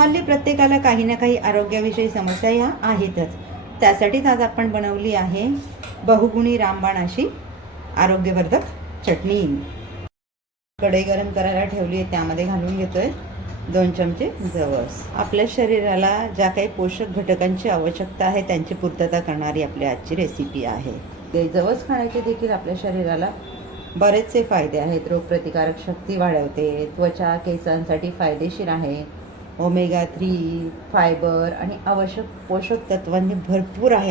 हल्ली प्रत्येकाला काही ना काही आरोग्याविषयी समस्या ह्या आहेतच. त्यासाठीच आज आपण बनवली आहे बहुगुणी रामबाण अशी आरोग्यवर्धक चटणी. कढई गरम करायला ठेवली आहे त्यामध्ये घालून घेतोय दोन चमचे जवस. आपल्या शरीराला ज्या काही पोषक घटकांची आवश्यकता आहे त्यांची पूर्तता करणारी आपली आजची रेसिपी आहे. ते जवस खाण्याचे देखील आपल्या शरीराला बरेचसे फायदे आहेत. रोगप्रतिकारक शक्ती वाढवते त्वचा केसांसाठी फायदेशीर आहे. ओमेगा थ्री फायबर आणि आवश्यक पोषक तत्वांनी भरपूर आहे.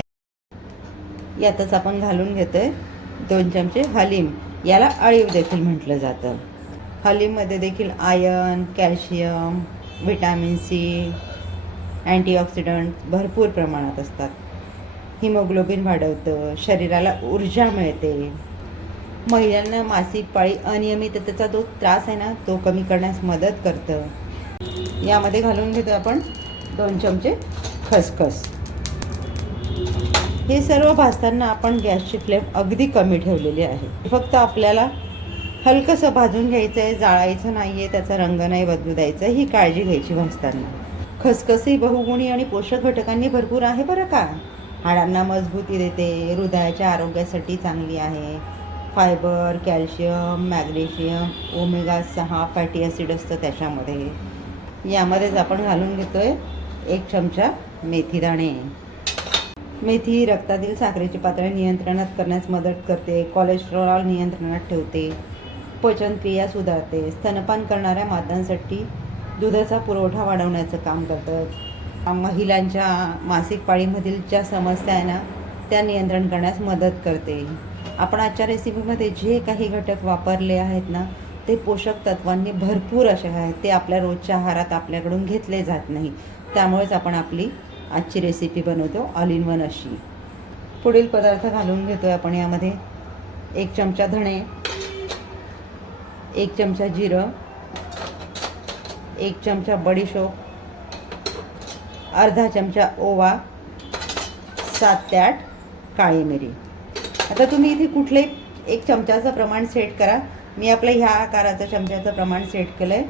यातच आपण घालून घेतोय दोन चमचे हलीम. याला अळीव देखील म्हटलं जातं. हलीममध्ये देखील iron calcium vitamin C antioxidant भरपूर प्रमाणात असतात. हिमोग्लोबिन वाढवतं शरीराला ऊर्जा मिळते. महिलांना मासिक पाळी अनियमिततेचा जो त्रास आहे ना तो कमी करण्यास मदत करतं. यामध्ये घालून घेतो आपण दोन चमचे खसखस. हे सर्व भाजताना आपण गॅसची फ्लेम अगदी कमी ठेवलेली आहे. फक्त आपल्याला हलकंसं भाजून घ्यायचं आहे जाळायचं नाही आहे त्याचा रंग नाही बदलू द्यायचा ही काळजी घ्यायची भाजताना. खसखस ही बहुगुणी आणि पोषक घटकांनी भरपूर आहे बरं का? हाडांना मजबूती देते हृदयाच्या आरोग्यासाठी चांगली आहे. फायबर कॅल्शियम मॅग्नेशियम ओमेगा सहा फॅटी ॲसिड असतं त्याच्यामध्ये. यामध्येच आपण घालून घेतोय एक चमचा मेथी दाणे. मेथी ही रक्तातील साखरेची पातळी नियंत्रणात करण्यास मदत करते कोलेस्ट्रॉल नियंत्रणात ठेवते पचनक्रिया सुधारते स्तनपान करणाऱ्या मातांसाठी दुधाचा पुरवठा वाढवण्याचं काम करतं महिलांच्या मासिक पाळीमधील ज्या समस्या आहे ना त्या नियंत्रण करण्यास मदत करते. आपण आजच्या रेसिपीमध्ये जे काही घटक वापरले आहेत ना ते पोषक तत्वांनी भरपूर असे आहेत. ते आपल्या रोजच्या आहारात आपल्याकडून घेतले जात नाही. त्यामुळेच आपण आपली आजची रेसिपी बनवतो. ऑल इन वन अशी. पुढील पदार्थ घालून घेतो आहे आपण यामध्ये. एक चमचा धणे. एक चमचा जिरं. एक चमचा बडीशोप. अर्धा चमचा ओवा. सात ते आठ काळी मिरी. आता तुम्ही इथे कुठले एक चमचाचं प्रमाण सेट करा. मी आपलं ह्या आकाराचं चमच्याचं प्रमाण सेट केलं आहे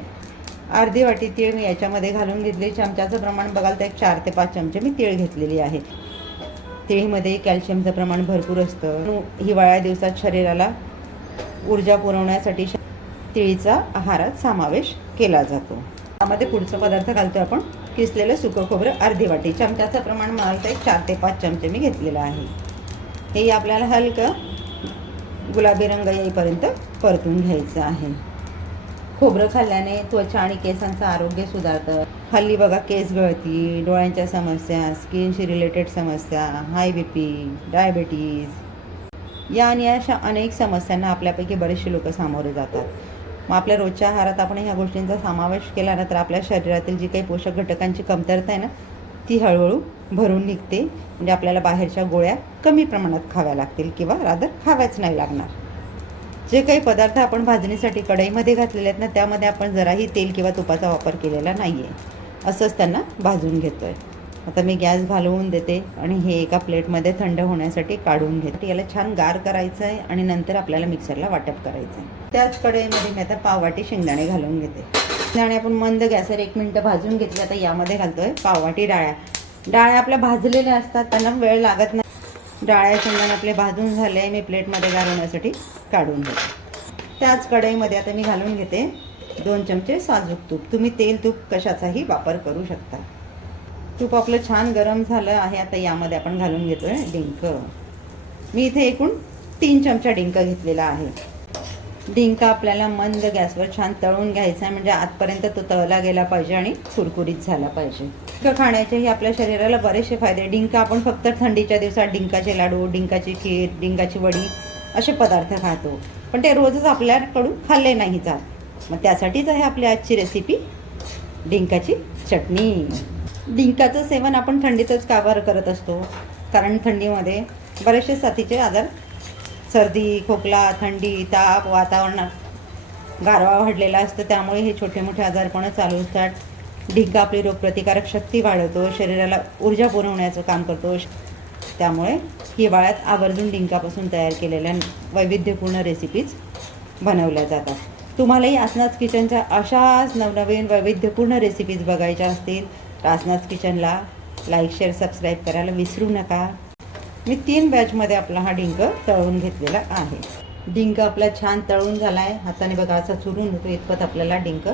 अर्धी वाटी तीळ मी याच्यामध्ये घालून घेतली. चमच्याचं प्रमाण बघाल तर एक चार ते पाच चमचे मी तीळ घेतलेली आहे. तिळीमध्ये कॅल्शियमचं प्रमाण भरपूर असतं. हिवाळ्या दिवसात शरीराला ऊर्जा पुरवण्यासाठी श- तिळीचा आहारात समावेश केला जातो. त्यामध्ये पुढचा पदार्थ घालतो आपण. किसलेलं सुकं खोबरं अर्धी वाटी. चमच्याचं प्रमाण मला तर एक चार ते पाच चमचे मी घेतलेलं आहे. हे आपल्याला हलकं गुलाबी रंग येईपर्यंत परतून घ्यायचं आहे. खोबरं खाल्ल्याने त्वचा आणि केसांचं आरोग्य सुधारतं. हल्ली बघा केस गळती डोळ्यांच्या समस्या स्किनशी रिलेटेड समस्या हाय बी पी डायबिटीज या आणि अशा अनेक समस्यांना आपल्यापैकी बरेचसे लोक सामोरे जातात. मग आपल्या रोजच्या आहारात आपण ह्या गोष्टींचा समावेश केला ना तर आपल्या शरीरातील जी काही पोषक घटकांची कमतरता आहे ना ती हळूहळू भरून निघते. म्हणजे आपल्याला बाहेरच्या गोळ्या कमी प्रमाणात खाव्या लागतील किंवा रादर खाव्याच नाही लागणार. जे काही पदार्थ आपण भाजणीसाठी कढईमध्ये घातलेले आहेत ना त्यामध्ये आपण जराही तेल किंवा तुपाचा वापर केलेला नाही आहे असंच त्यांना भाजून घेतो आहे आता मी गॅस घालवून देते आणि हे एका प्लेटमध्ये थंड होण्यासाठी काढून घेते. याला छान गार करायचं आहे आणि नंतर आपल्याला मिक्सरला वाटप करायचं आहे त्याच कढईमध्ये मी आता पाववाटी शेंगदाणे घालून घेते. आणि आपण मंद गॅसवर एक मिनटं भाजून घेतली. आता यामध्ये घालतोय पाववाटी डाळ्या. डाळ्या आपल्या भाजलेल्या असतात त्यांना वेळ लागत नाही. डाळ्या शेंगदाणे आपले भाजून झाले मी प्लेटमध्ये घालवण्यासाठी काढून घेते. त्याच कढईमध्ये आता मी घालून घेते दोन चमचे साजूक तूप. तुम्ही तेल तूप कशाचाही वापर करू शकता. तूप आपलं छान गरम झालं आहे आता यामध्ये आपण घालून घेतोय डिंक. मी इथे एकूण तीन चमचा डिंक घेतलेला आहे. डिंक आपल्याला मंद गॅसवर छान तळून घ्यायचा आहे. म्हणजे आतपर्यंत तो तळला गेला पाहिजे आणि कुरकुरीत झाला पाहिजे. डिंक खाण्याचेही आपल्या शरीराला बरेचसे फायदे डिंक आपण फक्त थंडीच्या दिवसात डिंकाचे लाडू डिंकाची खीर डिंकाची वडी असे पदार्थ खातो. पण ते रोजच आपल्याकडून खाल्ले नाही जात. मग त्यासाठीच आहे आपली आजची रेसिपी डिंकाची चटणी. डिंकाचं सेवन आपण थंडीतच काबार करत असतो? कारण थंडीमध्ये बरेचसे साथीचे आजार सर्दी खोकला थंडी ताप वातावरणात गारवा वाढलेला असतो. त्यामुळे हे छोटे मोठे आजारपणं चालू असतात. डिंक आपली रोगप्रतिकारक शक्ती वाढवतो. शरीराला ऊर्जा पुरवण्याचं काम करतो. त्यामुळे हिवाळ्यात आवर्जून डिंकापासून तयार केलेल्या वैविध्यपूर्ण रेसिपीज बनवल्या जातात. तुम्हालाही आसनाच किचनच्या अशाच नवनवीन वैविध्यपूर्ण रेसिपीज बघायच्या असतील तर आसनाच किचनला लाईक शेअर सबस्क्राईब करायला विसरू नका. मी तीन बॅचमध्ये आपला हा डिंक तळून घेतलेला आहे. डिंक आपला छान तळून झाला आहे हाताने बघा असा चुरून होतो इतपत आपल्याला डिंक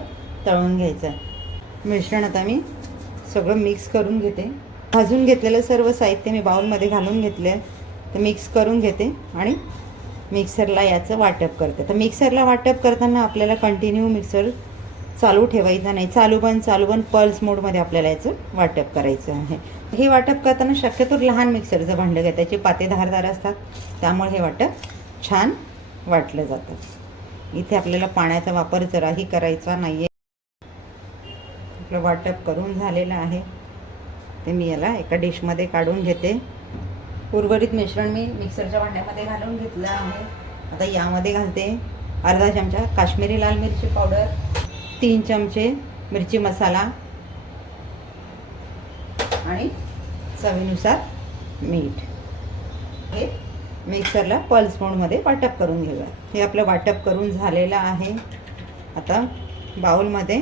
तळून घ्यायचं आहे मिश्रण आता मी सगळं मिक्स करून घेते. भाजून घेतलेलं सर्व साहित्य मी बाउलमध्ये घालून घेतले तर मिक्स करून घेते आणि मिक्सरला याचं वाटप करते. तर मिक्सरला वाटप करताना आपल्याला कंटिन्यू मिक्सर चालू ठेवायचा नाही. चालू बंद चालू बंद पल्स मोडमध्ये आपल्याला याचं वाटप करायचं आहे. हे वाटप करताना शक्यतो लहान मिक्सरचं भांडं घ्या. त्याचे पाते धारदार असतात. त्यामुळे हे वाटप छान वाटलं जातं. इथे आपल्याला पाण्याचा वापर जराही करायचा नाही आहे आपलं वाटप करून झालेलं आहे. ते मी याला एका डिशमध्ये काढून घेते. उर्वरित मिश्रण मी मिक्सरच्या भांड्यामध्ये घालून घेतलं आहे. आता यामध्ये घालते. अर्धा चमचा काश्मीरी लाल मिरची पावडर. तीन चमचे मिरची मसाला आणि चवीनुसार मीठ. हे मिक्सरला पल्स मोडमध्ये वाटप करून घेऊया. हे आपलं वाटप करून झालेलं आहे. आता बाउलमध्ये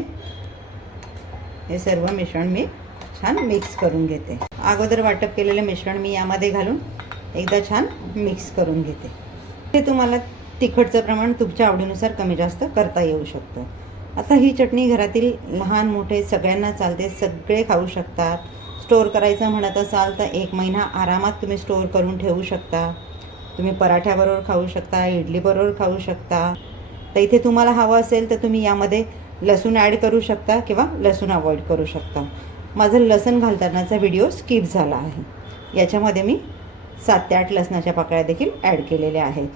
हे सर्व मिश्रण मी छान मिक्स करून घेते. अगोदर वाटप केलेलं मिश्रण मी यामध्ये घालून एकदा छान मिक्स करून घेते. हे तुम्हाला तिखटचं प्रमाण तुमच्या आवडीनुसार कमी जास्त करता येऊ शकतं. आता ही चटणी घरातील लहान मोठे सगळ्यांना चालते. सगळे खाऊ शकतात. स्टोअर करायचं म्हणत असाल तर एक महिना आरामात तुम्ही स्टोअर करून ठेवू शकता. तुम्ही पराठ्याबरोबर खाऊ शकता इडलीबरोबर खाऊ शकता. तर इथे तुम्हाला हवं असेल तर तुम्ही यामध्ये लसूण ॲड करू शकता किंवा लसूण अवॉइड करू शकता. माझं लसण घालतानाचा व्हिडिओ स्किप झाला आहे. याच्यामध्ये मी सात ते आठ लसणाच्या पाकळ्या देखील ॲड केलेल्या आहेत.